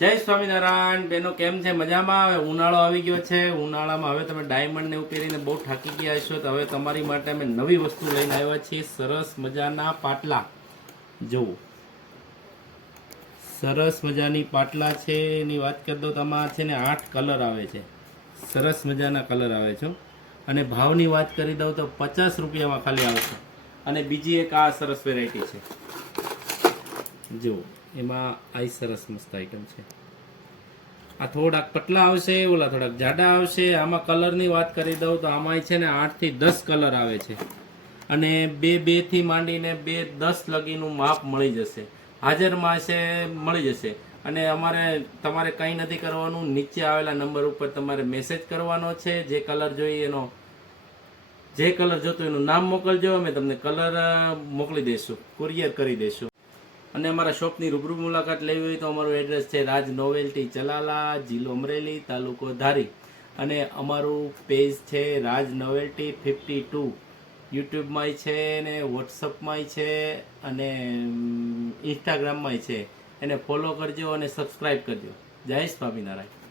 જય સ્વામિનારાયણ બેનો, કેમ છે? મજામાં? હવે ઉનાળો આવી ગયો છે. ઉનાળામાં હવે તમે ડાયમંડ ને એવું પહેરીને બહુ થાકી ગયા છો, તો હવે તમારી માટે અમે નવી વસ્તુ લઈને આવ્યા છીએ. સરસ મજાના પાટલા. જુઓ, સરસ મજાની પાટલા છે. એની વાત કરી દો, તમારે છે ને 8 કલર આવે છે. સરસ મજાના કલર આવે છે. અને ભાવની વાત કરી દઉં તો 50 રૂપિયામાં ખાલી આવશે. અને બીજી એક આ સરસ વેરાયટી છે. જુઓ, એમાં આ સરસ મસ્ત આઈટમ છે. આ થોડાક પતલા આવશે, ઓલા થોડાક જાડા આવશે. આમાં કલરની વાત કરી દઉં તો આમાં છે ને 8 થી 10 કલર આવે છે. અને બે થી માંડીને 2-10 લગીનું માપ મળી જશે. હાજરમાં છે, મળી જશે. અને તમારે કંઈ નથી કરવાનું. નીચે આવેલા નંબર ઉપર તમારે મેસેજ કરવાનો છે. જે કલર જોઈએ એનો, જે કલર જોતો એનું નામ મોકલજો. અમે તમને કલર મોકલી દઈશું, કુરિયર કરી દઈશું. અને અમારા શોપની રૂબરૂ મુલાકાત લેવી હોય તો અમારું એડ્રેસ છે રાજ નોવેલ્ટી, ચલાલા, જિલ્લો અમરેલી, તાલુકો ધારી. અને અમારું પેજ છે રાજ નોવેલ્ટી 52. યુટ્યુબમાંય છે ને વોટ્સઅપમાંય છે અને ઇન્સ્ટાગ્રામમાંય છે. એને ફોલો કરજો અને સબસ્ક્રાઈબ કરજો. જય સ્વામિનારાયણ.